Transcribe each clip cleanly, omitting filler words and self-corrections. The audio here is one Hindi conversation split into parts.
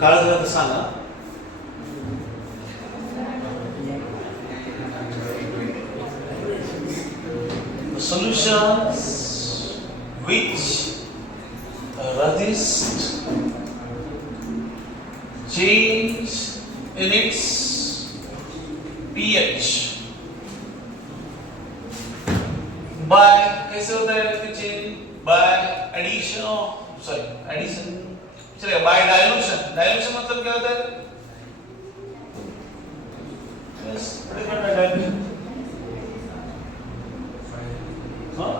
काळ झालं तर सांगा. Solutions which resist change in its pH by कैसे होता है इसकी change? by addition of addition चलेगा, by dilution. Dilution मतलब क्या होता है? yes dilution. हाँ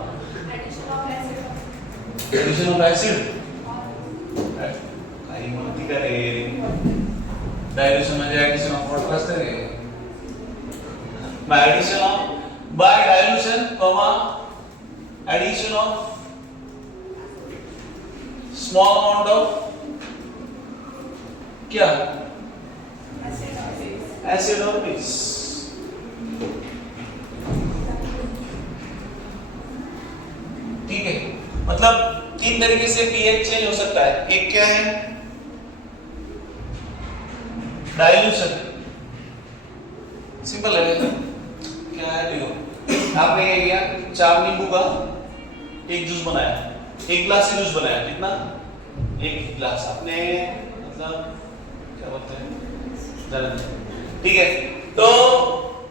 addition of acid. काही म्हणती का रे? dilution म्हणजे addition of water असते रे. by dilution comma addition of small amount of क्या? acid or base. ठीक है, मतलब तीन तरीके से pH चेंज हो सकता है. एक क्या है? डाइल्यूशन. सिंपल है. क्या है देखो, आपने क्या किया, 4 नींबू का एक जूस बनाया, 1 गिलास से जूस बनाया. कितना? 1 गिलास. आपने मतलब क्या बोलते हैं, ठीक है. तो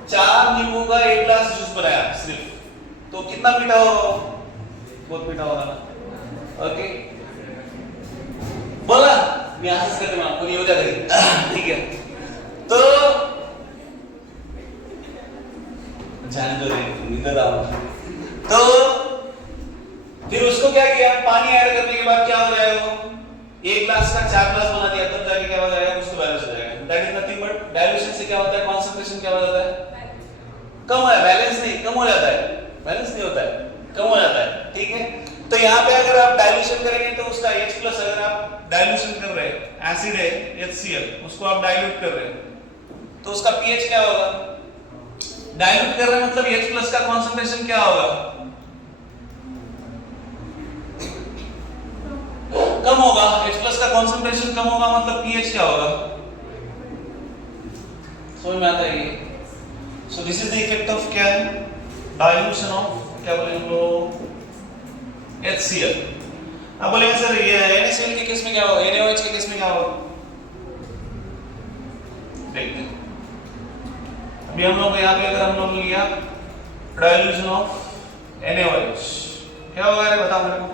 4 नींबू का 1 गिलास जूस बनाया सिर्फ, तो कितना मीठा होगा? बहुत मीठा होगा ना. ओके, बोला मैं आशीष करते हैं, आपको नहीं हो जाएगा. ठीक है, तो जान दो, निकल आओ. तो फिर उसको क्या किया, पानी ऐड करने के बाद क्या हो जाएगा? वो 1 गिलास का 4 गिलास बना दिया, तब जाके क्या हो जाएगा? उसको बैलेंस हो जाएगा. That is nothing but dilution से क्या होता है? कंसंट्रेशन क्या हो जाता है? कम हो जाता है. बैलेंस नहीं, कम हो जाता है. बैलेंस नहीं होता है, कम हो जाता है. ठीक है, तो यहाँ पे अगर आप डाइल्यूशन करेंगे तो उसका H+ अगर आप डाइल्यूशन कर रहे हैं, एसिड है HCl, उसको आप डाइल्यूट कर रहे हैं, तो उसका pH क्या होगा? डाइल्यूट कर रहे हैं मतलब H+ का कंसंट्रेशन क्या होगा? कम होगा. H+ का कंसंट्रेशन कम होगा मतलब pH क्या होगा? समझ में आता है ये? So this is the effect of क्या है? डाइल्यूशन ऑफ क्या बोलेंगे HCl. अब बोलेंगे सर ये NaCl के केस में क्या होगा, NaOH के केस में क्या होगा? देखते हैं. अभी हम लोग यहाँ पे अगर हम लोग लिया डाइल्यूशन ऑफ NaOH, क्या होगा रे बताओ मेरे को?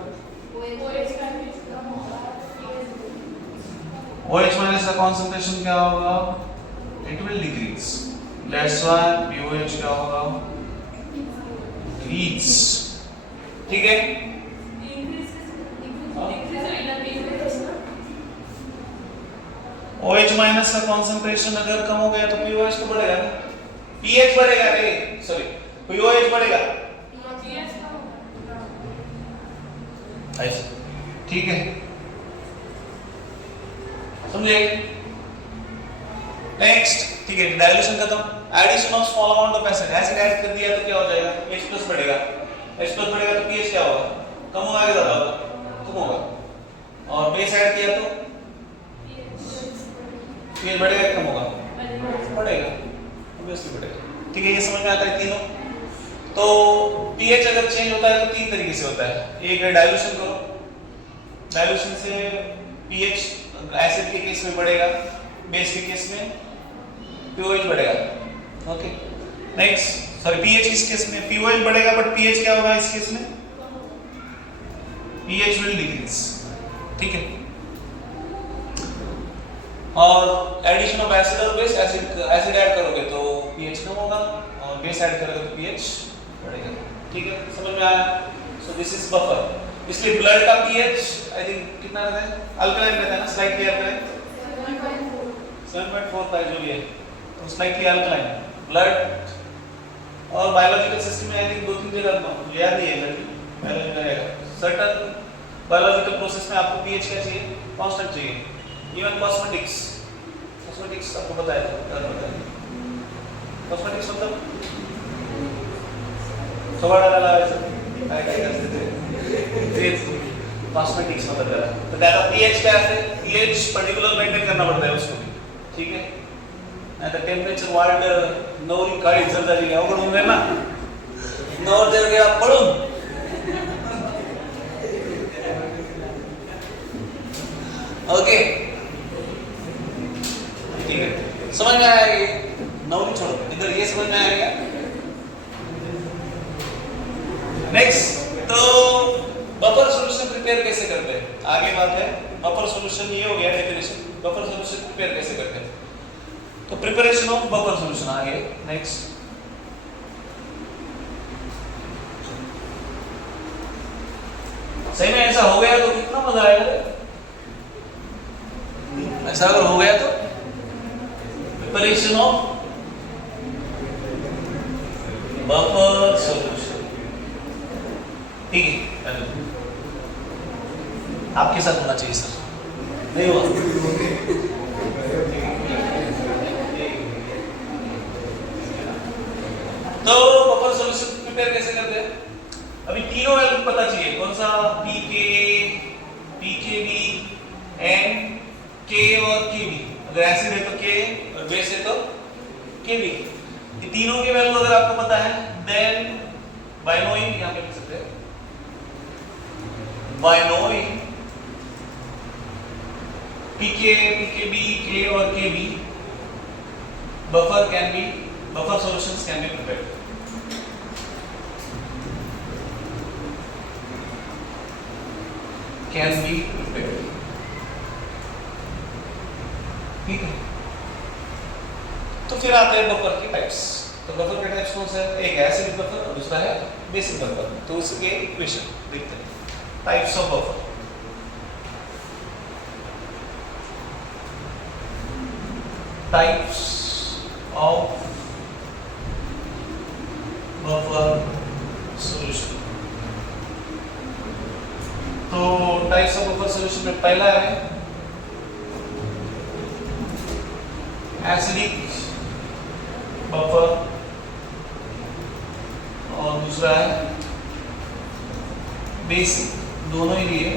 OH माइनस का कंसंट्रेशन क्या होगा? It will decrease. That's why pOH क्या होगा? Decrease. ठीक है, OH माइनस का कंसंट्रेशन अगर कम हो गया तो pOH तो बढ़ेगा ना. pH बढ़ेगा रे, सॉरी pOH बढ़ेगा. ऐसे ठीक है, समझे? नेक्स्ट, ठीक है, डाइल्यूशन खत्म. Addition of small amount of acid. Acid add कर दिया तो क्या हो जाएगा? H+ बढ़ेगा. H+ बढ़ेगा तो pH क्या होगा? कम होगा कि ज्यादा होगा? कम होगा. और बेस ऐड किया तो pH बढ़ेगा कि कम होगा? बढ़ेगा, ऑब्वियसली बढ़ेगा. ठीक है, ये समझ में आता है तीनों. तो pH अगर चेंज होता है तो 3 तरीके से होता है. एक है डाइल्यूशन करो, डाइल्यूशन से pH एसिड के केस में बढ़ेगा, बेस के केस में pOH बढ़ेगा. ओके, नेक्स्ट, सॉरी pH इस केस में pOH बढ़ेगा बट pH क्या होगा इस केस में? pH will decrease. ठीक है, और एडिशन ऑफ एसिड और बेस, एसिड ऐड करोगे तो pH कम होगा और बेस ऐड करोगे तो pH बढ़ेगा. ठीक है, समझ में आया? So this is buffer. इसलिए ब्लड का pH आई थिंक कितना रहता है? अल्कलाइन रहता है ना, स्लाइटली अल्कलाइन. 7.45 जो भी है, तो स्लाइटली अल्कलाइन. ब्लड और बायोलॉजिकल सिस्टम में आई थिंक 2-3 जगह मुझे याद नहीं है एग्जैक्टली, बायोलॉजी में रहेगा. सर्टेन बायोलॉजिकल प्रोसेस में आपको pH क्या चाहिए? कांस्टेंट चाहिए. इवन कॉस्मेटिक्स आपको पता है, कॉस्मेटिक्स मतलब थोड़ा डाला है, सब काय काय करते थे. कॉस्मेटिक्स मतलब करा तो त्याचा pH काय असते pH पर्टिक्युलर मेंटेन करना पड़ता है उसको ठीक है नाही तर टेम्परेचर वाढलं नवरी काळी जर झाली अवघड होऊन जाईल ना नवर जर गेला पळून ओके ठीक है समझ में आया ये नवरी छोड़ो इधर ये समझ में आएगा नेक्स्ट तो बफर सॉल्यूशन प्रिपेयर कैसे करते हैं आगे बात है बफर सॉल्यूशन ये हो गया डेफिनेशन बफर सॉल्यूशन प्रिपेयर कैसे करते हैं तो प्रिपरेशन ऑफ बफर सॉल्यूशन आगे नेक्स्ट सही में ऐसा हो गया तो कितना मजा आएगा ऐसा अगर हो गया तो प्रिपरेशन ऑफ बफर सॉल्यूशन ठीक है आपके साथ होना चाहिए सर नहीं हुआ तो बफर सॉल्यूशन प्रिपेयर कैसे करते हैं अभी तीनों वैल्यू पता चाहिए कौन सा पीके पीकेबी एंड के और केबी अगर एसिड है तो के और बेस है तो केबी ये तीनों की वैल्यू अगर आपको पता है देन बाय नोइंग यहां पे लिख सकते हैं बाय नोइंग पीके पीकेबी के और केबी buffer solutions can be prepared ठीक है तो फिर आते हैं बफर के टाइप्स तो बफर के टाइप्स कौन सा है एक एसिडिक बफर और दूसरा है बेसिक बफर तो उसके इक्वेशन देखते हैं types of buffer types of buffer solution तो टाइप्स ऑफ बफर सॉल्यूशन में पहला है एसिडिक बफर और दूसरा है बेसिक दोनों ही लिए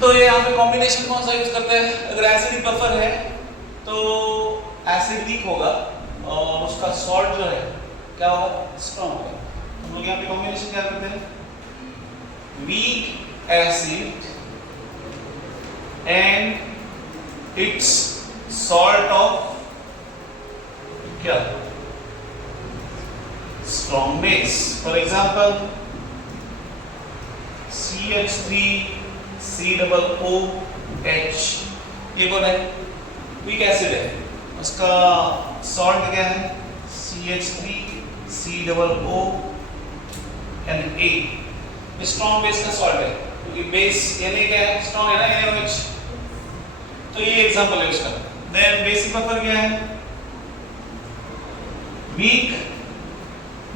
तो ये यहाँ पे कॉम्बिनेशन कौन सा यूज करते हैं अगर एसिडिक बफर है तो एसिड वीक होगा और उसका सॉल्ट जो है क्या होगा स्ट्रॉन्ग होगा हम लोग यहाँ पे कॉम्बिनेशन क्या करते हैं weak acid and its salt of क्या strong base for example CH3COOH ये कौन है वीक एसिड है उसका सॉल्ट क्या है CH3COONA स्ट्रॉन्ग बेस का सॉल्ट है क्योंकि बेस यानी क्या है स्ट्रॉन्ग है ना NaOH तो ये एग्जांपल है उसका देन बेसिक बफर क्या है वीक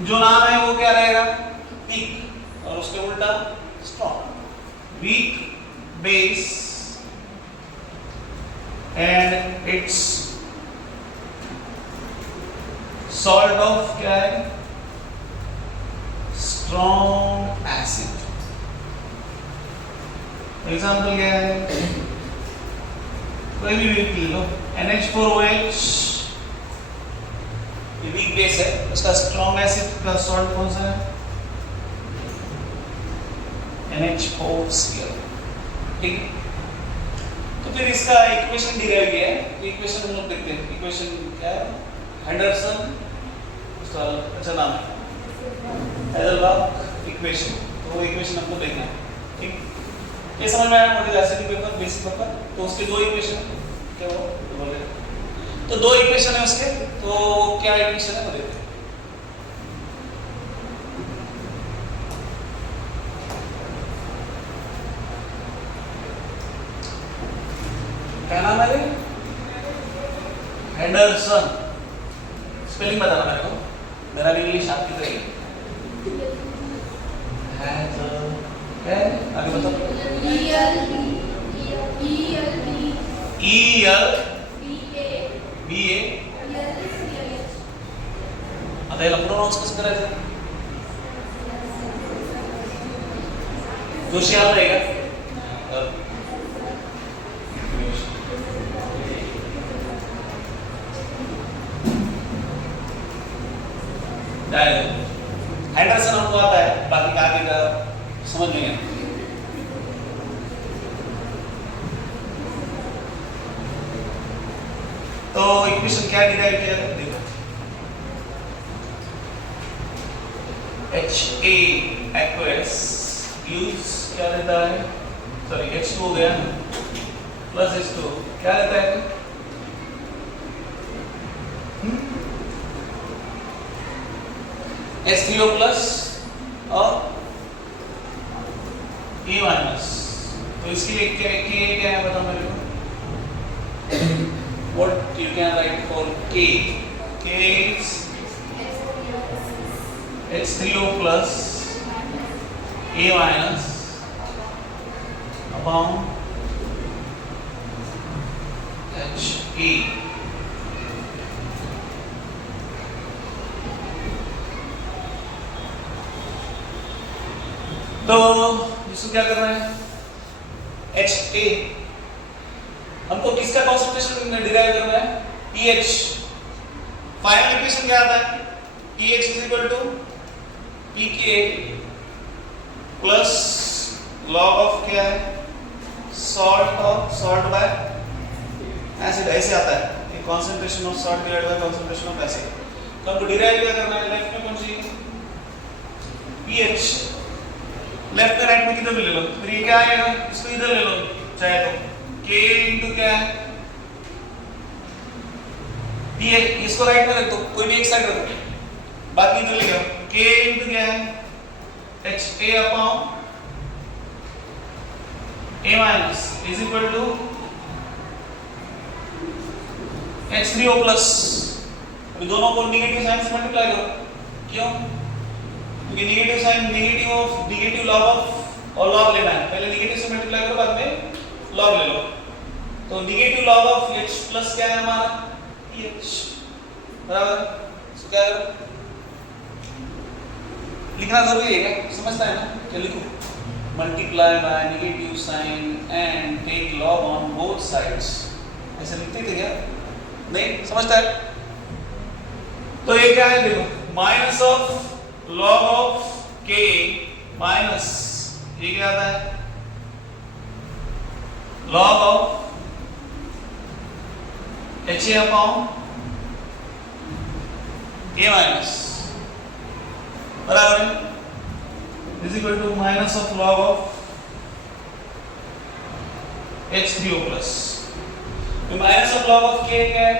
जो नाम है वो क्या रहेगा वीक और उसके उल्टा strong weak base and its salt of क्या है स्ट्रॉन्ग एसिड एग्जांपल क्या है कोई भी वीक ले लो NH4OH ये वीक बेस है उसका स्ट्रॉन्ग एसिड का सॉल्ट कौन सा है NH4Cl ठीक है तो फिर इसका इक्वेशन डिराइव किया है इक्वेशन हम लोग देखते हैं इक्वेशन क्या है हेंडरसन उसका अच्छा नाम है हैज़लबर्ग इक्वेशन तो वो इक्वेशन हमको देखना है ठीक ये समझ में आया what is acidic buffer basic buffer तो उसके दो इक्वेशन है क्या वो बोले तो दो इक्वेशन है उसके तो क्या इक्वेशन है वो देखते हैं क्या नाम है हेंडरसन स्पेलिंग बताना मेरे को मेरा भी इंग्लिश आपकी तरह है क्या है आगे बताओ ELBA आता याला प्रोनाउन्स कसं करायचं जोशी याद रहेगा। हेंडरसन हमको आता है, बाकी का आगे का समझ नहीं है। तो इक्वेशन क्या डिराइव किया था देखो, HA aqueous यूज क्या लेता है, सॉरी H2 हो गया प्लस H2 क्या लेता है, H3O प्लस और E माइनस। तो इसके लिए क्या है बताओ मेरे को, what you can write for K is H3O plus A minus upon HE। तो इसको क्या करना है, HA हमको किसका कॉन्सेंट्रेशन डिराइव करना है, pH। फाइनल इक्वेशन क्या आता है, pH is equal to pK plus log of क्या है, सॉल्ट और सॉल्ट बाय एसिड, ऐसे आता है कि concentration of salt divide by concentration of acid. तो हमको डिराइव क्या करना है, लेफ्ट में कौन सी pH, लेफ्ट में राइट में किधर भी ले लो, फिर ये क्या आएगा, इसको इधर ले लो चाहे तो K इंटू क्या है pH, इसको राइट में रख दो, कोई भी एक साइड रख दो, बाकी इधर ले जाओ, K इंटू क्या है HA upon A minus is equal to H3O plus. अभी दोनों को नेगेटिव साइन से मल्टीप्लाई करो, क्यों, क्योंकि negative sign negative log of और लॉग लेना है, पहले नेगेटिव से मल्टीप्लाई करो बाद में लॉग ले लो। तो negative log of H plus क्या है हमारा pH बराबर, सो क्या करो, लिखना जरूरी है क्या, समझता है ना, क्या लिखो, multiply by negative sign and take log on both sides, ऐसे लिखते थे क्या, नहीं समझता है। तो ये क्या है देखो, minus of log of K minus ये क्या आता है, log of HA upon A minus बराबर is equal to minus of log of H3O plus। तो minus of log of K क्या है,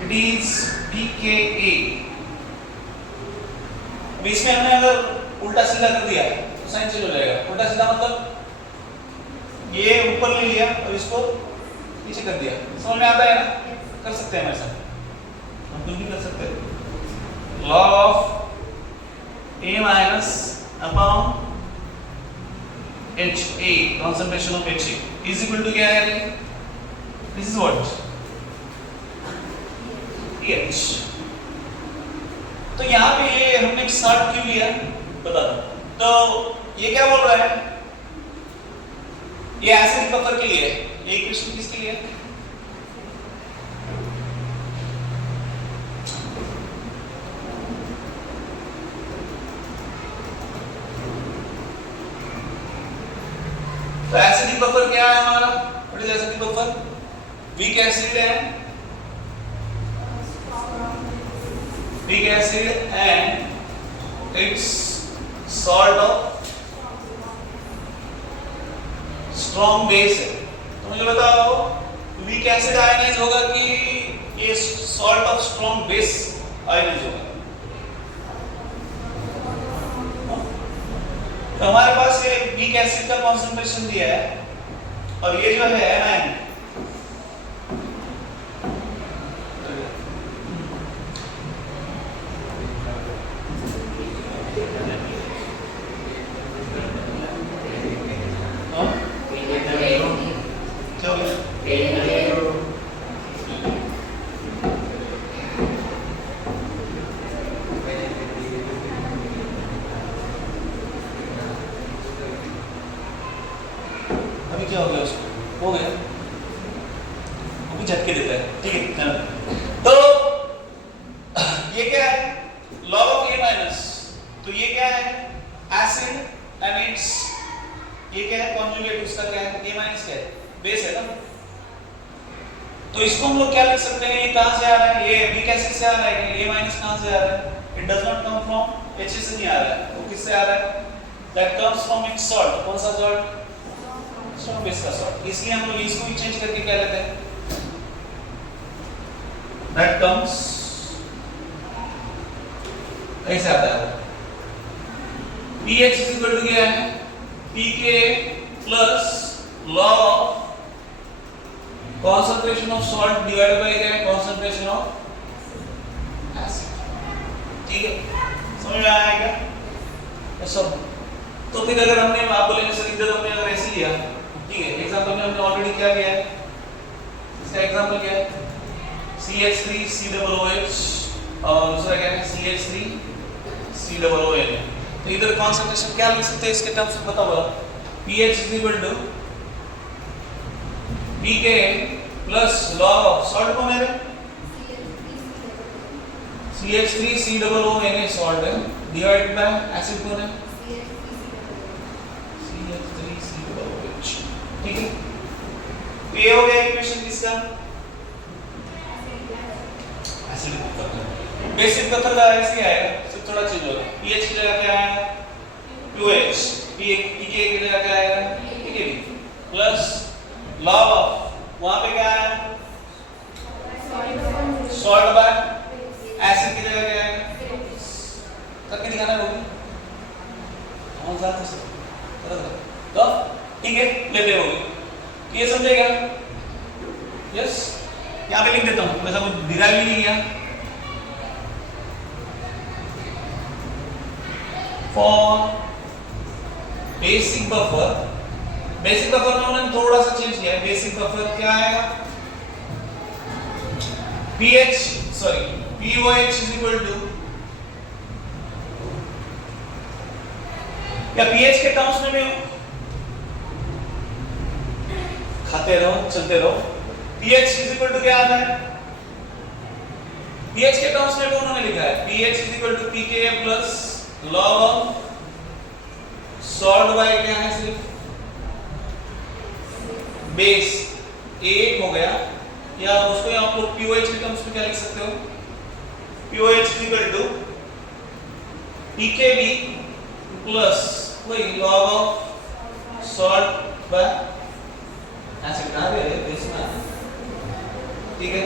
it is pKa। अब इसमें हमने अगर उल्टा सीधा कर दिया तो साइन चेंज हो जाएगा, उल्टा सीधा मतलब ये ऊपर ले लिया और इसको नीचे कर दिया, समझ में आता है ना, कर सकते हैं ऐसा, हम कुछ भी कर सकते हैं, log of A minus upon HA concentration of HA is equal to क्या है, this is what pH। तो यहाँ पे ये हमने शॉर्ट क्यों लिया बता दो, तो ये क्या बोल रहा है, ये एसिड बफर के लिए, ये इक्वेशन किसके लिए, तो एसिडिक बफर क्या है हमारा, what is acidic buffer, weak acid है, weak acid and its salt of strong base है। तो मुझे बताओ weak acid आयनाइज होगा कि ये salt of strong base ionize होगा, तो हमारे पास ये weak acid का कॉन्सेंट्रेशन दिया है और ये जो है एनायन, क्या हो गया उसको, हो गया, वो भी झटके देता है, ठीक है। तो ये क्या है, log of A माइनस, तो ये क्या है, एसिड एंड इट्स, ये क्या है, कॉन्जुगेट उसका क्या है, A माइनस क्या है, बेस है ना। तो इसको हम लोग क्या लिख सकते हैं, ये कहां से आ रहा है, ये वीक एसिड से आ रहा है, A माइनस कहां से आ रहा है, it does not come from HA से नहीं आ रहा है, वो किससे आ रहा है, that comes from its salt, कौन सा सॉल्ट, स्ट्रॉन्ग बेस का सॉल्ट, इसलिए हम लोग इसको भी चेंज करके क्या लेते हैं, दैट कम्स, ऐसे आता है pH इज इक्वल टू क्या है, pK plus log of concentration of salt divided by क्या है, concentration of acid, ठीक है, समझ में आया क्या, ये सब। तो फिर अगर हमने, आप बोलेंगे सर इधर हमने अगर ऐसे लिया, ठीक है, एग्जांपल में हमने ऑलरेडी क्या किया है, इसका एग्जांपल क्या है, CH3COOH और दूसरा क्या है, CH3COON, तो इधर कॉन्सेंट्रेशन क्या लिख सकते हैं इसके टर्म्स में, बताओ, pH is equal to pK plus log of salt कौन है, CH3COONA सॉल्ट है, डिवाइडेड बाय एसिड कौन है, CH3COOH, ठीक है। तो ये हो गया इक्वेशन किसका, एसिड का, बेसिक का तो ऐसे ही आएगा, सिर्फ थोड़ा चेंज होगा, pH की जगह क्या आएगा, OH, pK की जगह क्या आएगा, pKb प्लस log of, वहां पे क्या आया, सॉल्ट बाय एसिड की जगह क्या आएगा, करके दिखाना होगा, कौन सा तो ठीक है, लेते होगे, ये समझेगा, यस, यहाँ पे लिख देता हूँ, वैसा कुछ डिराइव ही नहीं किया, for basic buffer, basic buffer में उन्होंने थोड़ा सा चेंज किया है, बेसिक बफर क्या आएगा, POH is equal to, या pH के टर्म्स में भी खाते रहो, चलते रहो, pH is equal to क्या आता है, pH के टर्म्स में भी उन्होंने लिखा है, pH is equal to pKa plus log of salt by क्या है, सिर्फ बेस एक हो गया, या उसको आप लोग POH के टर्म्स में क्या लिख सकते हो, POH is equal to pKb plus वही log of salt by acid, कहाँ पे है बेस में, ठीक है,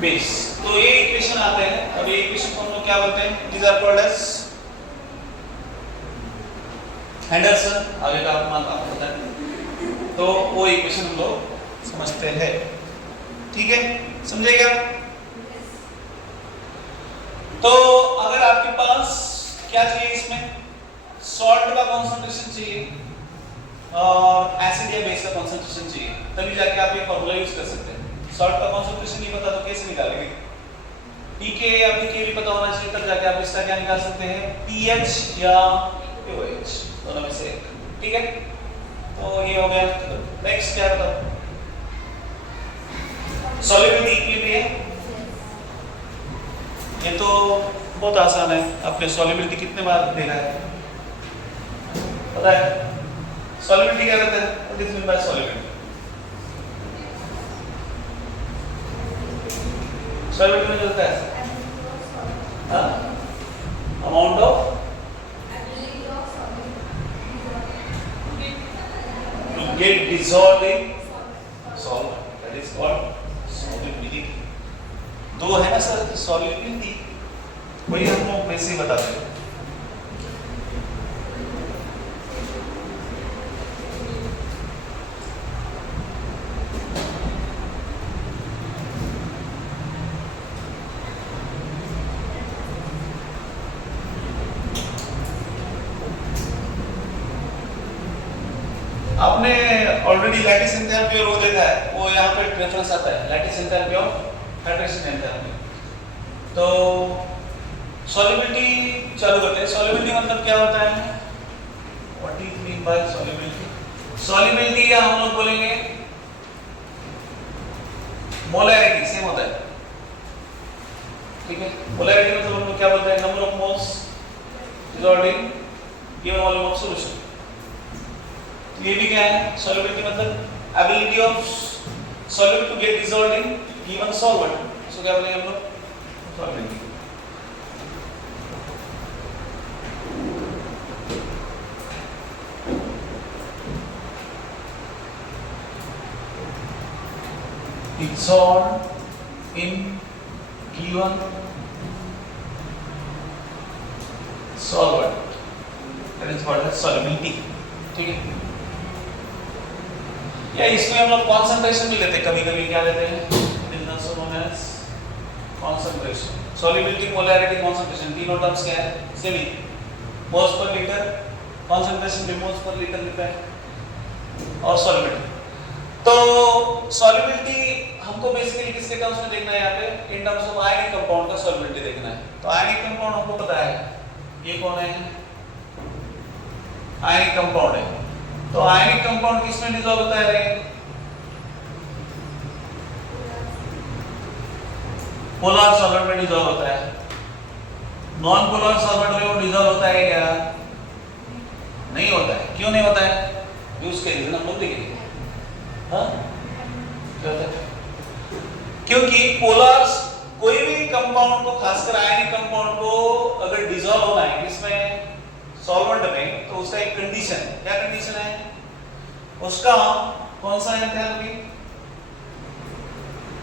बेस। तो ये इक्वेशन आते हैं, अब ये इक्वेशन को हम लोग क्या बोलते हैं, these are called as Henderson, आगे का आपको आपको पता है, तो वो इक्वेशन हम लोग समझते हैं, ठीक है, समझेगा। तो अगर आपके पास क्या चाहिए, इसमें सॉल्ट का कॉन्सेंट्रेशन चाहिए और एसिड या बेस का कॉन्सेंट्रेशन चाहिए, तभी जाके आप ये फॉर्मूला यूज कर सकते हैं। सॉल्ट का कॉन्सेंट्रेशन नहीं पता तो कैसे निकालेंगे, pK या pK भी पता होना चाहिए, तब जाके आप इसका क्या निकाल सकते हैं, pH या OH, दोनों में से एक, ठीक है। तो ये हो गया, नेक्स्ट क्या बताओ, सॉल्युबिलिटी इक्विलिब्रियम, ये तो बहुत आसान है, आपने सॉल्युबिलिटी कितने बार देखा है, पता है, सॉल्युबिलिटी क्या कहते हैं, what is mean by solubility, solubility में जो होता है, amount of get dissolved in solvent, that is called solubility। दो है ना सर, solubility, वही हम लोग वैसे ही बताते हैं। आपने ऑलरेडी लैटिस एंथैल्पी और वो देखा है, वो यहाँ पे रेफरेंस आता है, लैटिस एंथैल्पी और हाइड्रेशन एंथैल्पी। तो सॉल्युबिलिटी चालू करते हैं। सॉल्युबिलिटी मतलब क्या होता है, what is mean by solubility? Solubility या हम लोग बोलेंगे मोलैरिटी, सेम होता है, ठीक है। मोलैरिटी मतलब हम लोग क्या बोलते हैं, number of moles dissolved in given volume of solution। ये भी क्या है, solubility मतलब ability of solute to get dissolved in given solvent, इसको क्या बोलेंगे हम लोग, solubility। Dissolved in given solvent, that is called as solubility, ठीक है। या इसमें हम लोग कॉन्सेंट्रेशन भी लेते हैं, कभी कभी क्या लेते हैं, it is also known as concentration, solubility, molarity, concentration, तीनों टर्म्स क्या है, सेम ही, मोल्स पर लीटर, कॉन्सेंट्रेशन भी मोल्स पर लीटर लिखा है, और solubility। तो solubility हमको बेसिकली किसके टर्म्स में देखना है, यहाँ पे in terms of ionic compound का solubility देखना है। तो आयनिक कंपाउंड हमको पता है, ये कौन है, आयनिक कंपाउंड है। तो आयनिक कंपाउंड किसमें डिसॉल्व होता है रे, पोलर सॉल्वेंट में डिसॉल्व होता है। नॉन पोलर सॉल्वेंट में वो डिसॉल्व होता है क्या, नहीं होता है। क्यों नहीं होता है, उसके रीजन हम लोग देखेंगे। हाँ क्या होता है, क्योंकि पोलर्स कोई भी कंपाउंड को, खासकर आयनिक कंपाउंड को अगर डिसॉल्व होना है इसमें सॉल्वेंट में, तो उसका एक कंडीशन, क्या कंडीशन है उसका, कौन सा enthalpy,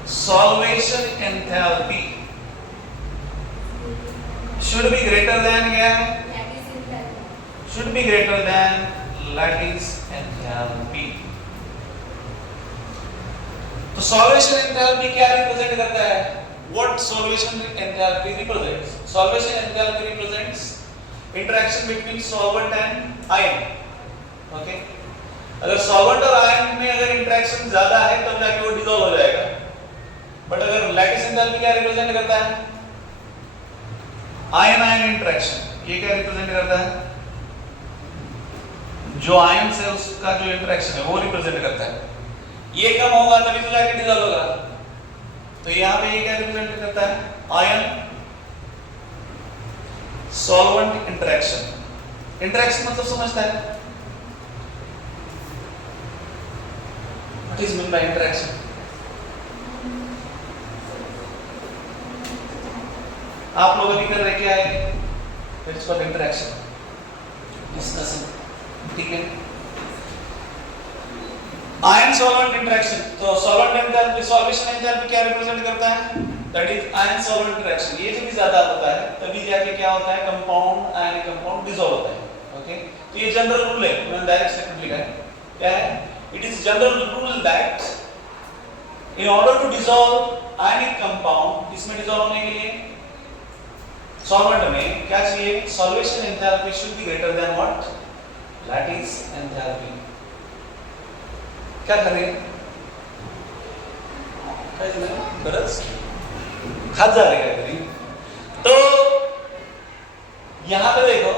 solvation enthalpy should be greater than क्या, should be greater than lattice enthalpy. तो सॉल्वेशन एंथैल्पी क्या रिप्रेजेंट करता है, what solution enthalpy represents, solution enthalpy represents interaction between solvent and ion, okay। अगर solvent और ion में अगर interaction ज्यादा है तब जाके वो dissolve हो जाएगा, बट अगर lattice enthalpy क्या represent करता है, ion ion interaction, ये क्या represent करता है, जो ion से उसका जो interaction है वो represent करता है। ये कम होगा तभी तो जाके dissolve होगा। तो यहां पे ये क्या रिप्रेजेंट करता है, आयन सॉल्वेंट इंटरेक्शन। इंटरेक्शन मतलब समझता है, what is mean by interaction, आप लोग अभी कर रहे क्या है, इट्स कॉल्ड इंटरेक्शन, डिस्कशन, ठीक है। आयन सॉल्वेंट इंटरेक्शन, तो सॉल्वेंट एंथैल्पी, सॉल्वेशन एंथैल्पी क्या रिप्रेजेंट करता है, that is ion solvent interaction. ये जब भी ज्यादा होता है तभी जाके क्या होता है, कंपाउंड, आयनिक कंपाउंड डिसॉल्व होता है, ओके। तो ये जनरल रूल है, मैंने डायरेक्ट स्टेटमेंट लिखा है, क्या है, it is general rule that in order to dissolve ionic compound, इसमें डिसॉल्व होने के लिए सॉल्वेंट में क्या चाहिए, solvation enthalpy should be greater than what, lattice enthalpy. क्या करें, बरस खाद जा रहे हैं। तो यहां पे देखो,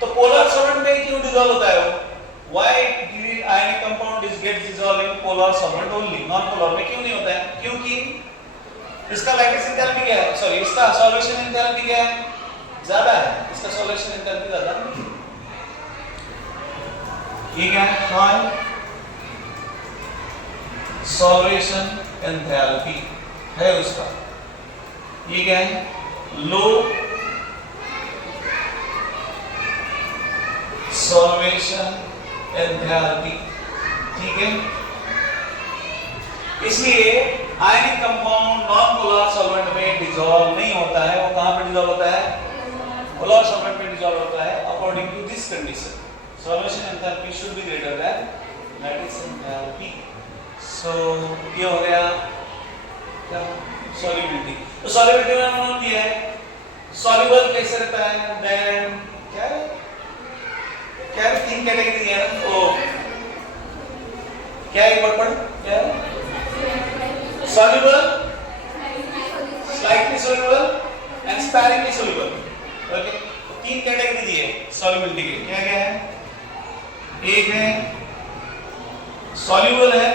तो पोलर सॉल्वेंट में क्यों डिसॉल्व होता है वो, why ionic compound is get dissolve in polar solvent only, non polar में क्यों नहीं होता है, क्योंकि इसका लैटिस एंथैल्पी क्या है, सॉरी इसका सॉल्वेशन एंथैल्पी क्या है, ज्यादा है, इसका सॉल्वेशन एंथैल्पी ज्यादा है। ये क्या है, हाई सॉल्वेशन एंथैल्पी है उसका, ये क्या है, लो सॉल्वेशन एंथैल्पी, ठीक है। इसलिए ionic compound non polar solvent में डिसॉल्व नहीं होता है, वो कहां पे डिसॉल्व होता है, पोलर सॉल्वेंट में डिसॉल्व होता है, according to this condition, solvation enthalpy should be greater than lattice enthalpy. So ये हो गया क्या, सॉल्युबिलिटी। तो सॉल्युबिलिटी में हमने दिया है, सॉल्युबल कैसे रहता है, देन क्या है, क्या है, तीन कैटेगरी है ना, ओ क्या है, एक बार पढ़, क्या है, soluble, slightly soluble and sparingly soluble, okay. तीन कैटेगरी दी है सॉल्युबिलिटी की, क्या क्या है, एक है सॉल्यूबल है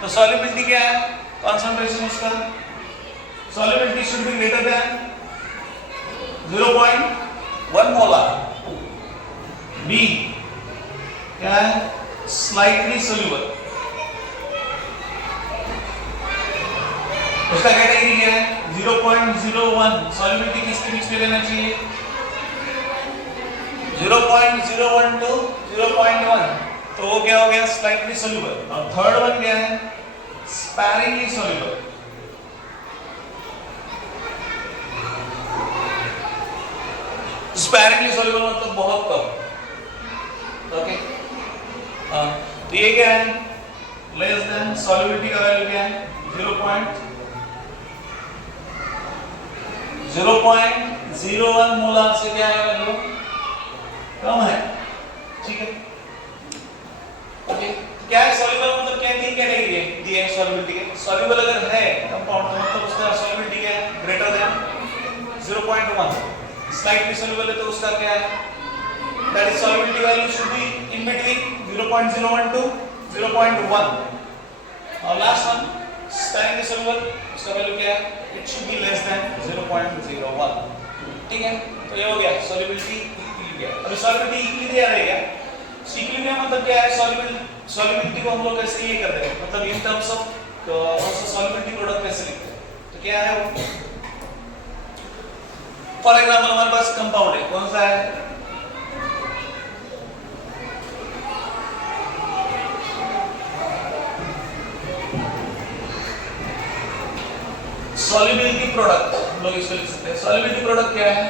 तो सॉल्युबिलिटी क्या है, कॉन्सेंट्रेशन उसका, solubility should be greater than 0.1 molar. B क्या है, स्लाइटली सोल्यूबल, उसका कैटेगरी क्या है 0.01। सॉल्युबिलिटी किसके बीच में लेना चाहिए, 0.01 टू 0.1, तो वो क्या हो गया, स्लाइटली सोल्यूबल। और थर्ड वन क्या है, स्पैरिंगली सोल्यूबल। स्पैरिंगली सोल्यूबल मतलब बहुत कम, ओके। तो ये क्या है, लेस देन, सॉल्युबिलिटी का वैल्यू क्या है 0.01 मोलर से क्या है वैल्यू, कम है, ठीक है, ओके। क्या है सॉल्युबल मतलब क्या, तीन कैटेगरी है दी है सॉल्युबिलिटी के। सॉल्युबल अगर है कंपाउंड तो मतलब उसका सॉल्युबिलिटी क्या है, ग्रेटर देन 0.1। स्लाइटली सोल्यूबल है तो उसका क्या है, that is solubility value should be in between 0.01 to 0.1। और लास्ट वन स्पैरिंगली सोल्यूबल, उसका वैल्यू क्या है, it should be less than 0.01, ठीक है। तो ये हो गया सॉल्युबिलिटी इक्विलिब्रियम। अभी सॉल्युबिलिटी इक्विलिब्रियम रहेगा, इक्विलिब्रियम मतलब क्या है, सॉल्युबिलिटी को हम लोग कैसे ये करते हैं, मतलब in terms of also solubility product कैसे लिखते हैं, तो क्या है वो, फॉर एग्जांपल हमारे पास कंपाउंड है, कौन सा है, सॉल्युबिलिटी प्रोडक्ट, हम लोग इसको लिख सकते हैं। सॉल्युबिलिटी प्रोडक्ट क्या है,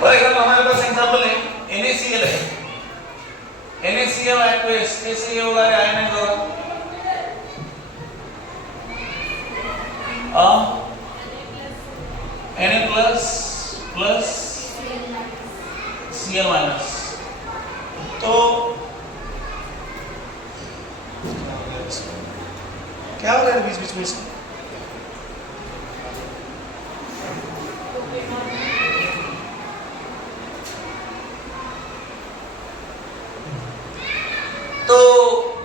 फॉर एग्जांपल हमारे पास एग्जांपल है NaCl है, NaCl एक्वस कैसे ये होगा, आयनाइज होगा, Na plus plus Cl minus. तो क्या हो रहा है बीच बीच में इसको, तो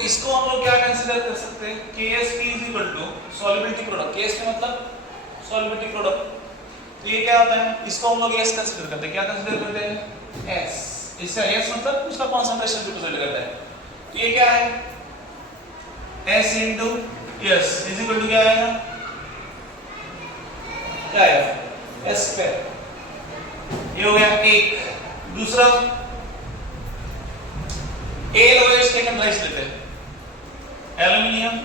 इसको हम लोग क्या कंसीडर कर सकते हैं, KSP is equal to solubility product. KSP मतलब सॉल्युबिलिटी प्रोडक्ट, तो ये क्या होता है, इसको हम लोग S कंसीडर करते हैं, क्या कंसीडर करते हैं, S। इसका S मतलब उसका कंसंट्रेशन रिप्रेजेंट करता है, तो ये क्या है, S into S is equal to क्या आएगा, क्या आएगा, S स्क्वायर। ये हो गया एक। दूसरा AlOH टेकन राइस लेते हैं, एल्युमिनियम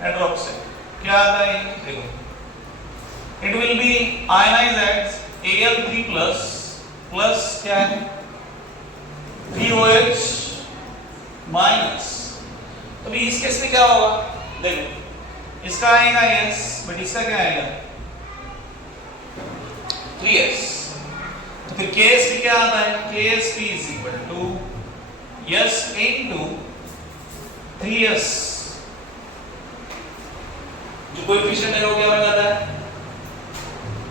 हाइड्रोक्साइड, क्या आता है देखो, it will be ionized as Al3 plus plus क्या है 3OH minus। अभी इस केस में क्या होगा, देखो इसका आएगा S बट इसका क्या आएगा 3S। तो फिर KSP क्या आता है, KSP is equal to S into 3S, जो कोएफिशिएंट है वो क्या बन जाता है,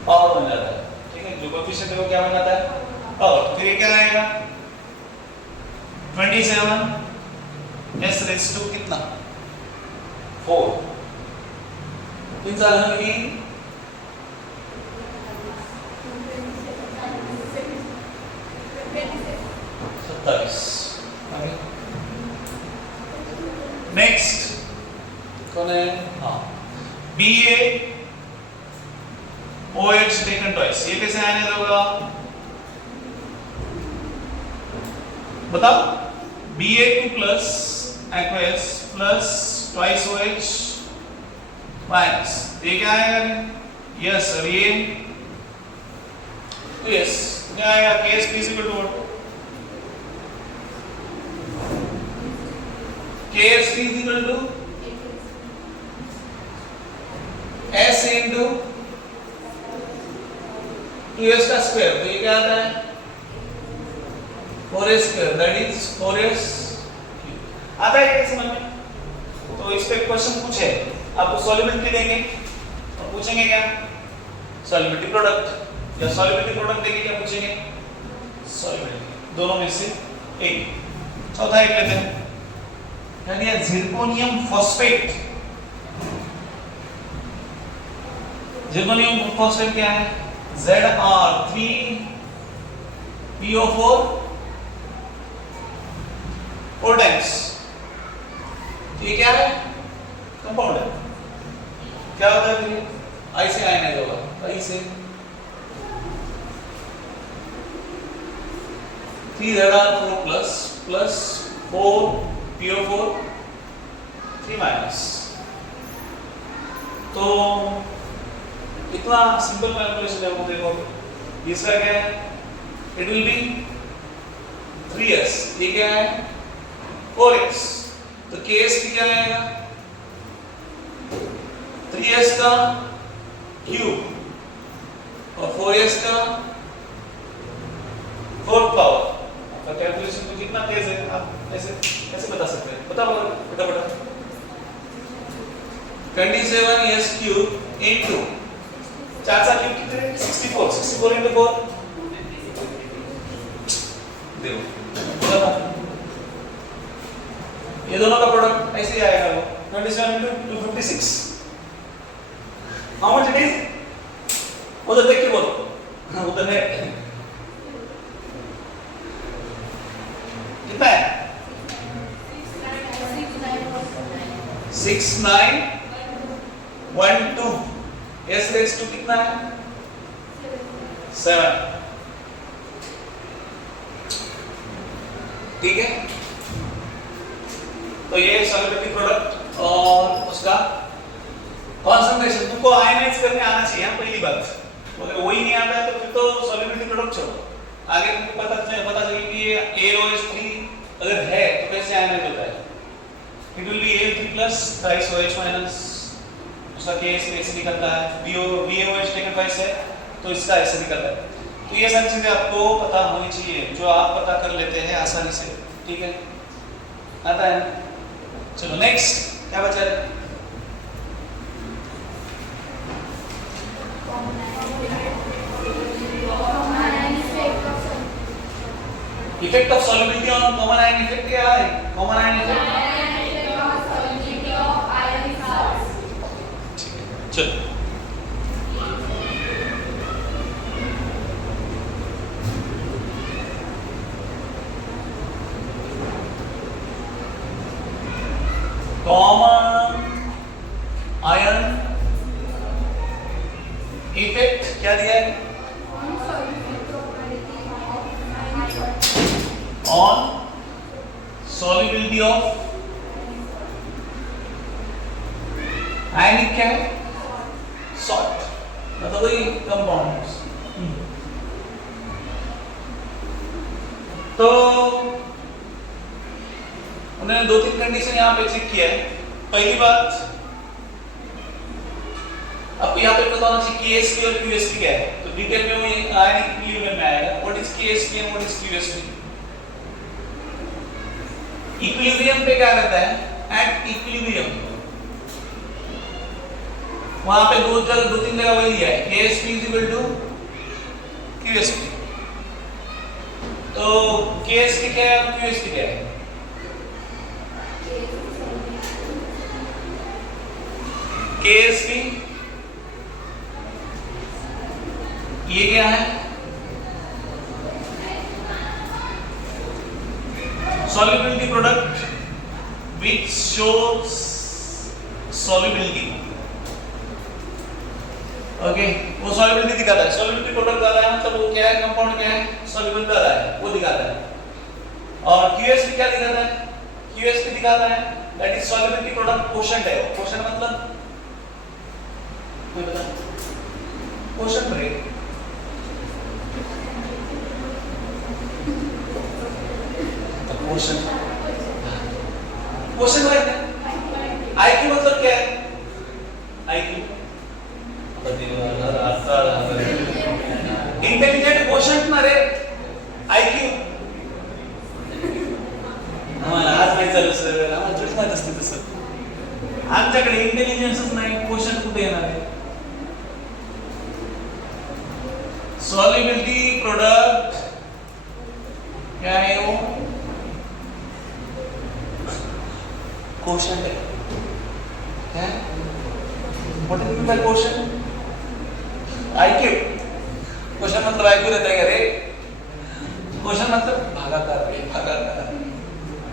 पावर बन जाता है, ठीक है, जो कोएफिशिएंट है वो क्या बन जाता है, पावर। तो फिर ये क्या आएगा 27 S रेज़ टू कितना 4, तीन साल में मिली 27। नेक्स्ट कौन है, हाँ BA OH टेकन ट्वाइस, ये कैसे आने होगा बताओ, Ba2 plus aqueous plus twice OH minus, ये क्या आएगा, यस और ये यस क्या आएगा, KSP is equal to what, KSP is equal to S into 2S का स्क्वायर, तो ये क्या आता है 4S square, that is 4S आता है क्या समझ में। तो तो इस पे क्वेश्चन पूछे, आपको सॉल्युबिलिटी देंगे और पूछेंगे क्या, सॉल्युबिलिटी प्रोडक्ट, या सॉल्युबिलिटी प्रोडक्ट देंगे, क्या पूछेंगे, सॉल्युबिलिटी, दोनों में से एक। चौथा एक लेते हैं, यानी जिरकोनियम फॉस्फेट। जिरकोनियम फॉस्फेट क्या है, Zr3PO4 4 टाइम्स। ये क्या है, कंपाउंड है। क्या होता है फिर, आई से आयनाइज होगा, आई से 3Zr4 प्लस 4PO4 3 माइनस। तो इतना सिंपल कैलकुलेशन है वो, देखो इसका क्या है, इट विल बी 3s, ये क्या है 4x, तो Ks भी क्या आएगा 3s का क्यूब और 4s का 4th पावर। आपका कैलकुलेशन तो कितना तेज है, आप ऐसे कैसे बता सकते हैं, बता फटाफट। 27s क्यूब इनटू 4 4 क्यूब कितने, 64 इनटू 4 देखो, ये दोनों का प्रोडक्ट ऐसे ही आएगा वो 27 into 256। How much it is, उधर देख के बोलो, उधर है कितना है, 6912। S रेज़ टू कितना है 7, ठीक है। तो ये सॉल्युबिलिटी प्रोडक्ट और उसका कॉन्सेंट्रेशन तुमको आयनाइज करने आना चाहिए, पहली बात। अगर वही नहीं आता है तो फिर तो सॉल्युबिलिटी प्रोडक्ट छोड़ो, आगे तुमको पता चले कि ये AOH3 अगर है तो कैसे आयनाइज होता है, it will be Al3 plus thrice OH minus, उसका केस ऐसे निकलता है, BOH टेकन ट्वाइस है तो इसका ऐसे निकलता है। तो ये सारी चीजें आपको पता होनी चाहिए, जो आप पता कर लेते हैं आसानी से, ठीक है, आता है। चलो नेक्स्ट क्या बचा है, effect of solubility on common ion effect. क्या है कॉमन आयन इफेक्ट, चलो कॉमन आयन इफेक्ट क्या दिया है, ऑन सॉल्युबिलिटी ऑफ आयनिक क्या है, सॉल्ट, मतलब वही कंपाउंड्स। तो उन्होंने 2-3 कंडीशन यहाँ पे चेक किया है। पहली बात, आपको यहाँ पे पता होना चाहिए KSP और QSP क्या है, तो डिटेल में वो आयनिक इक्विलिब्रियम में आएगा। What is KSP and what is QSP। Equilibrium पे क्या करता है, एट इक्विलिब्रियम वहां पे 2-3 जगह वही दिया है, KSP is equal to QSP। तो KSP क्या है और QSP क्या है, KSP ये क्या है, solubility product which shows solubility, okay वो solubility दिखाता है, solubility product डाला है मतलब वो क्या है, कंपाउंड क्या है, soluble डाला है वो दिखाता है। और QSP क्या दिखाता है, QSP दिखाता है that is solubility product quotient है, quotient मतलब कोई बता, क्वेश्चन ब्रेक, तो क्वेश्चन ब्रेक है। IQ मतलब क्या है, IQ इंटेलिजेंट क्वेश्चन ना रे, IQ आम्हाला आज नाही चालू सर, आम्हाला जुळत नाही असते तसं आमच्याकडे इंटेलिजन्सच नाही, क्वेश्चन कुठे येणार आहे? सॉल्युबिलिटी प्रोडक्ट क्या है वो? क्वेश्चन है क्या? What is mean by question? IQ. Question मतलब आईक्यू रहता है क्या रे? क्वेश्चन मतलब भागाकार रे, भागाकार,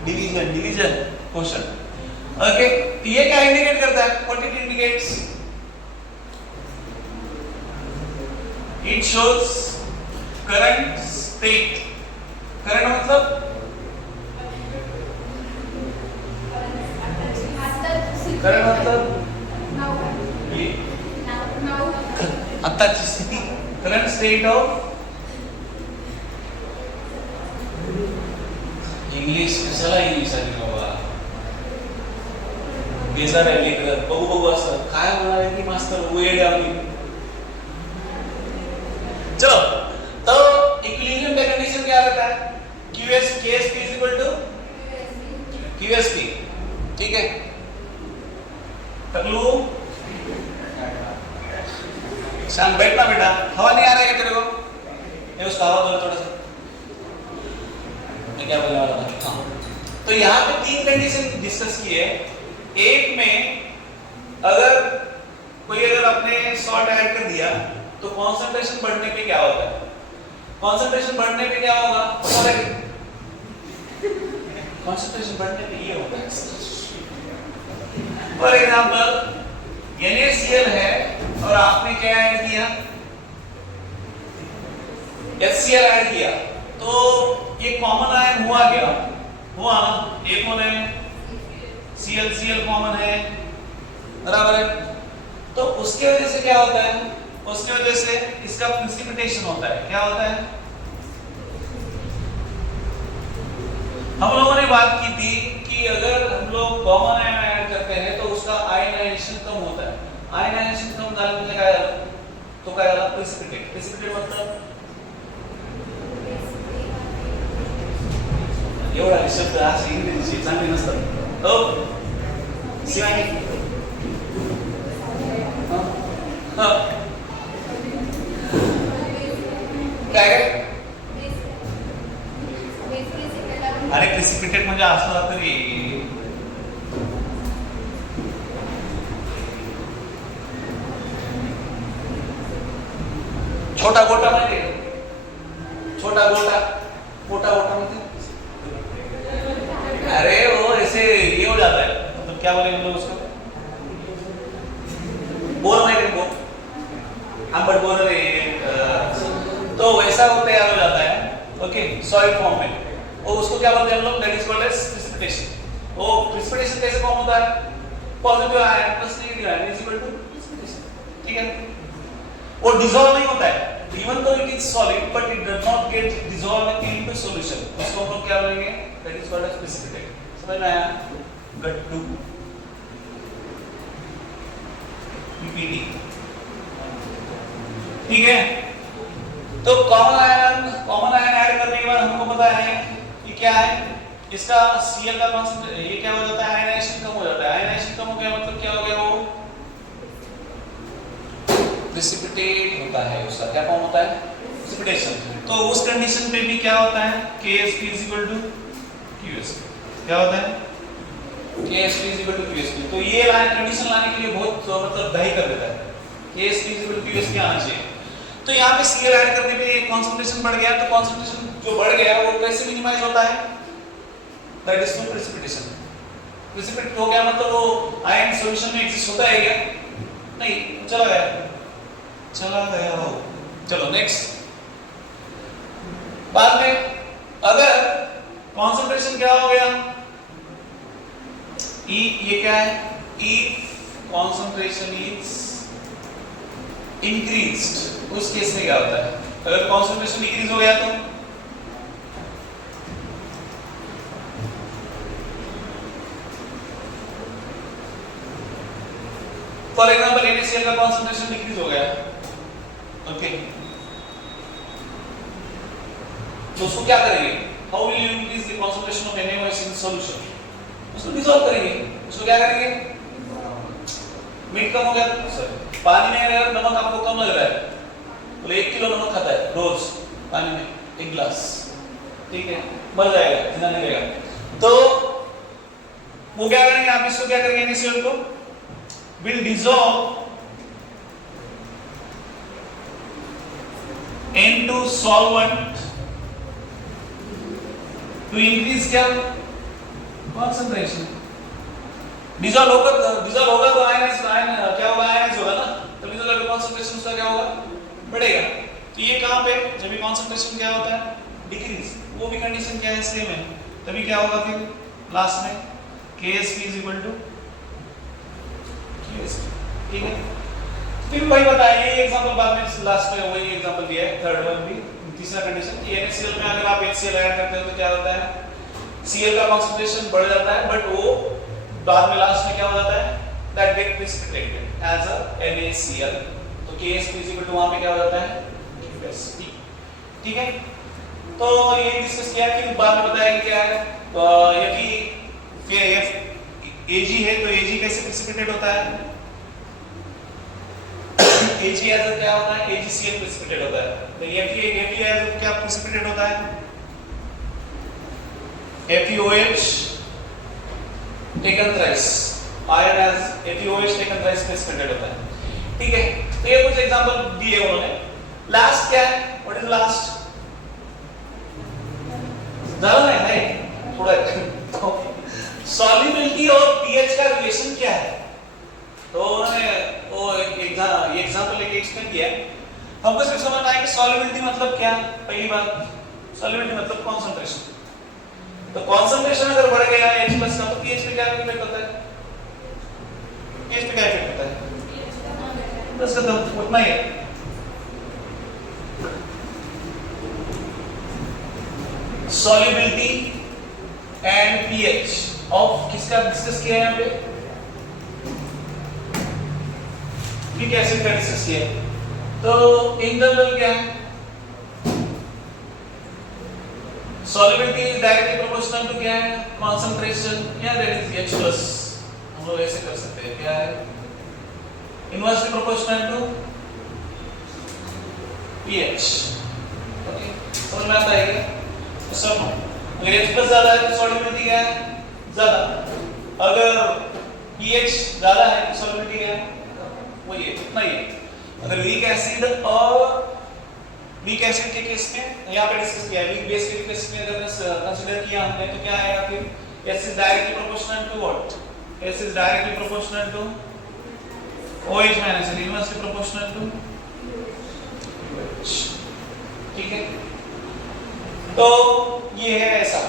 डिवीजन, डिवीजन क्वेश्चन। ओके, ये क्या इंडिकेट करता है? What it indicates? It shows current state. Current मतलब करंट मतलब ये आताची स्थिती, करंट स्टेट ऑफ। इंग्लिश कशाला इंग्लिश आली बाबा? बेजार आहे लेकर, बघू बघू असं काय म्हणाले की मास्तर वेड आली। चलो, तो इक्विलिब्रियम का कंडीशन क्या रहता है? QS KSP is equal to QSP, ठीक है? टकलू शांत बैठना बेटा, हवा नहीं आ रहा है क्या तेरे को? ये उसका हवा दो थोड़ा सा। मैं क्या बोलने वाला था? हाँ, तो यहाँ पे तीन कंडीशन डिस्कस की है। एक में अगर कोई अगर अपने सॉल्ट ऐड कर दिया तो कंसंट्रेशन बढ़ने पे क्या होता है? कंसंट्रेशन बढ़ने पे क्या होगा? कंसंट्रेशन बढ़ने पे ये होता है। फॉर एग्जांपल NaCl है और आपने क्या ऐड किया? HCl ऐड किया, तो ये कॉमन आयन हुआ क्या? हुआ ना, एक होने Cl कॉमन है, बराबर है। तो उसके वजह से क्या होता है? उसकी वजह से इसका प्रेसिपिटेशन होता है। क्या होता है? हम लोगों ने बात की थी कि अगर हम लोग कॉमन आयन ऐड करते हैं तो उसका आयनाइजेशन कम होता है। आयनाइजेशन कम झालं म्हणजे काय झालं? तो काय झाला? प्रेसिपिटेट। प्रेसिपिटेट मतलब एवढा शब्द असे इंग्रजीचे चांगले नसतात। हो शिवाय काय अरे प्रेसिपिटेट म्हणजे असला तरी छोटा गोटा माहिती है? छोटा गोटा, मोटा गोटा माहिती? अरे वो ऐसे ये हो जाता है, मतलब क्या बोलेंगे हम लोग उसको? बोल माहिती है? बोल आंबट बोल रहे, तो वैसा वो तैयार हो जाता है, ओके, सॉइल फॉर्म में। और उसको क्या बोलते हैं हम लोग? That is called as precipitation. वो प्रेसिपिटेशन कैसे फॉर्म होता है? Positive ion plus negative ion is equal to precipitation, ठीक है? वो डिसॉल्व नहीं होता है, even though it is solid but it does not get dissolve into solution. उसको हम लोग क्या बोलेंगे? That is called as precipitate. समझ में आया? गट्टू PPT, ठीक है? तो कॉमन आयन ऐड करने के बाद हमको पता है कि क्या है इसका Cl का कांस्टेंट, ये क्या हो जाता है? आयनाइजेशन कम हो जाता है। आयनाइजेशन कम हो गया मतलब क्या हो गया? वो प्रेसिपिटेट होता है, उसका क्या फॉर्म होता है? प्रेसिपिटेशन। तो उस कंडीशन पे भी क्या होता है? KSP = QSP। क्या होता है? KSP = QSP। तो ये कंडीशन लाने के लिए बहुत मतलब दही कर देता है। KSP = QSP आना चाहिए। तो यहाँ पे Cl ऐड करने पे कंसंट्रेशन बढ़ गया, तो कंसंट्रेशन जो बढ़ गया वो कैसे मिनिमाइज होता है? That is through precipitation. Precipitate हो गया मतलब वो आयन सॉल्यूशन में एग्जिस्ट होता है क्या? नहीं, चला गया हो। चलो नेक्स्ट। बाद में अगर कंसंट्रेशन क्या हो गया? E, ये क्या है? If concentration is increased, उस केस में क्या होता है? अगर कंसंट्रेशन इंक्रीज हो गया तो फॉर एग्जांपल NaCl का कंसंट्रेशन इंक्रीज हो गया, ओके, तो उसको क्या करेंगे? How will you increase the concentration of NaOH in solution? उसको डिसॉल्व करेंगे। उसको क्या करेंगे? मीट कम हो गया सर, पानी में अगर नमक आपको कम लग रहा है तो 1 किलो नमक खाता है रोज पानी में 1 गिलास, ठीक है, मर जाएगा, जिंदा नहीं रहेगा। तो वो क्या करेंगे, आप इसको क्या करेंगे, NaCl को will dissolve into solvent to increase क्या concentration। डिसॉल्व होगा तो आयन क्या होगा, आयनाइज होगा ना, तो डिसॉल्व कंसंट्रेशन उसका क्या होगा, बढ़ेगा। तो ये कहां पे, जब ये कंसंट्रेशन क्या होता है, डिक्रीज, वो भी कंडीशन क्या है, सेम है, तभी क्या होगा फिर लास्ट में KSP = KSP, ठीक है। फिर वही बताया, ये एग्जांपल बाद में लास्ट में वही एग्जांपल दिया है, थर्ड वन भी, तीसरा कंडीशन कि NaCl में अगर आप HCl ऐड करते हो तो क्या होता है, Cl का कंसंट्रेशन बढ़ जाता है, बट वो बाद में लास्ट में क्या हो जाता है, that get precipitated as a NaCl, तो KSP = वहां पे क्या हो जाता है, QSP, ठीक है। तो ये डिस्कस किया कि बाद में बताया कि क्या है, यदि Ag है तो Ag कैसे प्रेसिपिटेट होता है, Ag एज क्या होता है, AgCl प्रेसिपिटेट होता है, तो Fe एज क्या प्रेसिपिटेट होता है, FeOH taken thrice, iron as FeOH taken thrice precipitate होता है, ठीक है। तो ये कुछ एग्जांपल दिए उन्होंने। लास्ट क्या है, व्हाट इज लास्ट, ज्यादा नहीं थोड़ा तो सॉल्युबिलिटी और पीएच का रिलेशन क्या है, तो उन्होंने वो एग्जांपल लेके एक्सप्लेन किया। हमको सिर्फ समझना है कि सॉल्युबिलिटी मतलब क्या, पहली बात सॉल्युबिलिटी मतलब कंसंट्रेशन, तो कंसंट्रेशन अगर बढ़ गया H+ का तो pH पे क्या इफेक्ट होता है, pH पे क्या इफेक्ट होता है, बस खत्म, उतना ही है। सॉल्युबिलिटी एंड pH ऑफ किसका डिस्कस किया है यहाँ पे, यूरिक एसिड का डिस्कस किया है। तो इंटरवल क्या है, solubility is directly proportional to क्या है, concentration, या that is H+, हम लोग ऐसे कर सकते हैं, क्या है, inversely proportional to pH, okay, समझ में आता है क्या, तो सब अगर H+ ज्यादा है तो solubility क्या है, ज्यादा, अगर pH ज्यादा है तो solubility क्या है, वही है, उतना ही है। अगर वीक एसिड और वीक एसिड के केस में यहाँ पे डिस्कस किया है, वीक बेस के केस में अगर कंसीडर किया हमने तो क्या आएगा फिर, S is directly proportional to what, S is directly proportional to OH minus and inversely proportional to OH, ठीक है। तो ये है ऐसा,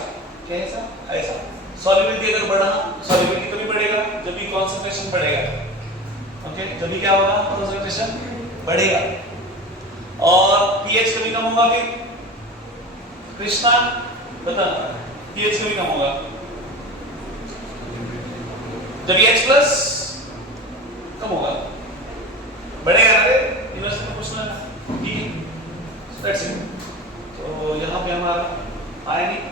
क्या है ऐसा, ऐसा सॉल्युबिलिटी अगर बढ़ा, सॉल्युबिलिटी कभी बढ़ेगा जब भी कंसंट्रेशन बढ़ेगा, ओके, जब भी क्या होगा, कंसंट्रेशन बढ़ेगा, और pH कभी कम होगा, फिर कृष्णा बता, pH कभी कम होगा जब H+ कम होगा, बढ़ेगा ना, इनवर्सली प्रोपोर्शनल है, ठीक है, दैट्स इट। तो यहाँ पे हमारा आयनिक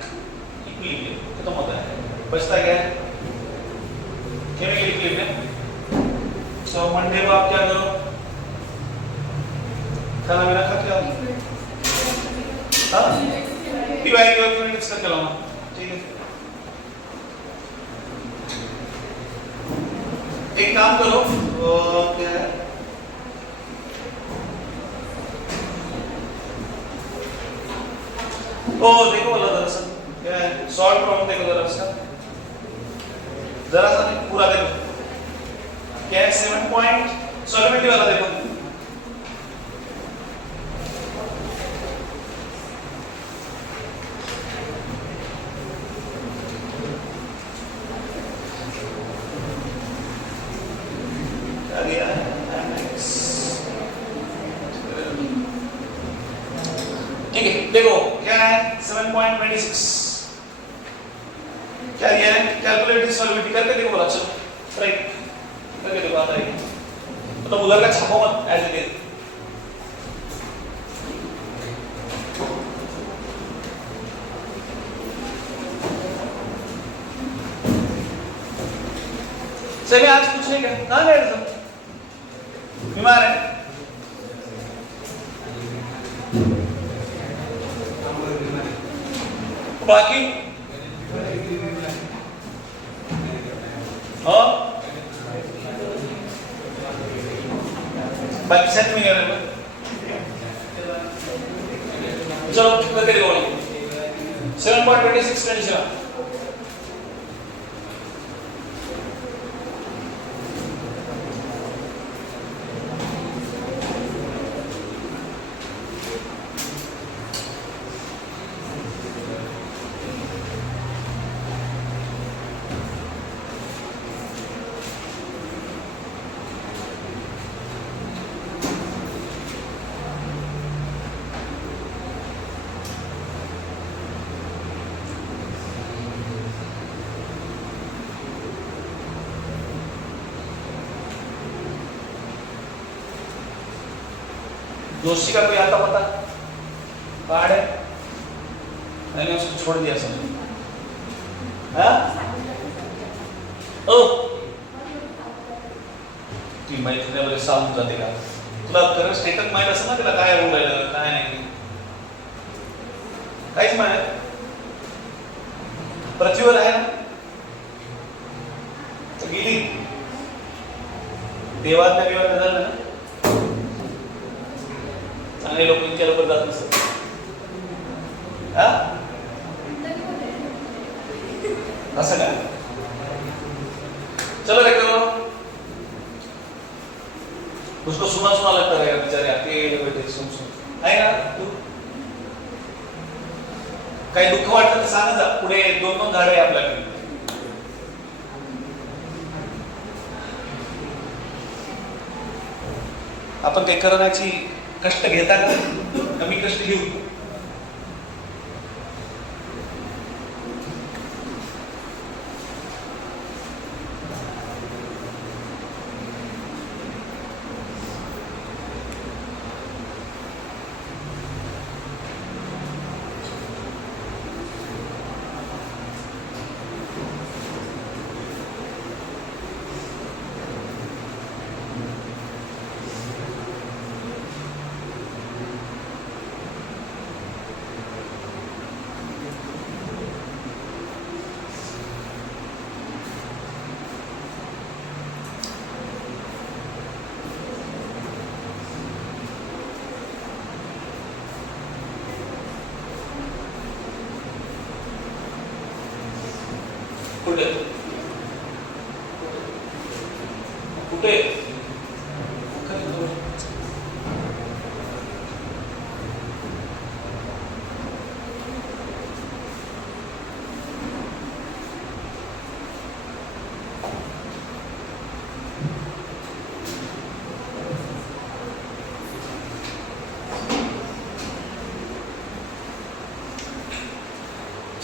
इक्विलिब्रियम खत्म होता है, बचता क्या है, केमिकल इक्विलिब्रियम। सो मंडे को आप क्या करो, खाना मेरा खा के आओ, हाँ, पीवाई के वक्त मिक्स करके लाऊंगा, ठीक है। एक काम करो, क्या है, ओ देखो वाला दरअसल क्या है, सॉल्ट प्रॉब्लम देखो जरा इसका, जरा सा पूरा देखो, क्या है, 7 पॉइंट सॉल्युबिलिटी वाला देखो, ठीक है। देखो क्या है, 7.26 क्या दिया है, कैलकुलेट सॉल्युबिलिटी करके देखो, बोला चलो ट्राई करके देखो, आता है मतलब उधर का छापो मत, एज इट इज। सही में आज कुछ नहीं क्या, कहाँ गए सब, बीमार है? बाकी और बाकी सेट में है। चलो करके देखो 7.26 27 दोषी का कोई आता पता पहाड़ है? मैंने उसको छोड़ दिया समझ। हाँ? ओ ती मैत्रिणीवर सांगून जाते का तुला खरं स्टेटस माहित असं ना तिला काय होऊन राहिलं काय नाही काहीच माहित पृथ्वीवर आहे ना तर गेली देवात झालं ना चांगले लोक इतक्या लवकर जात नसतात। असं काय चलो देखो उसको सुना सुना लगता रहेगा बेचारे अकेले बैठे सुन सुन आहे ना तू काही दुःख वाटलं तर सांग जा पुढे 2-2 झाडे आहे आपल्याकडे आपण काही करण्याची कष्ट घेता का कमी कष्ट घेऊ कुठे कुठे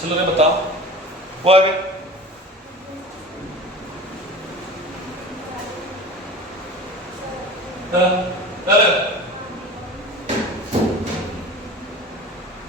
चलो मैं बताओ वो आगे चलो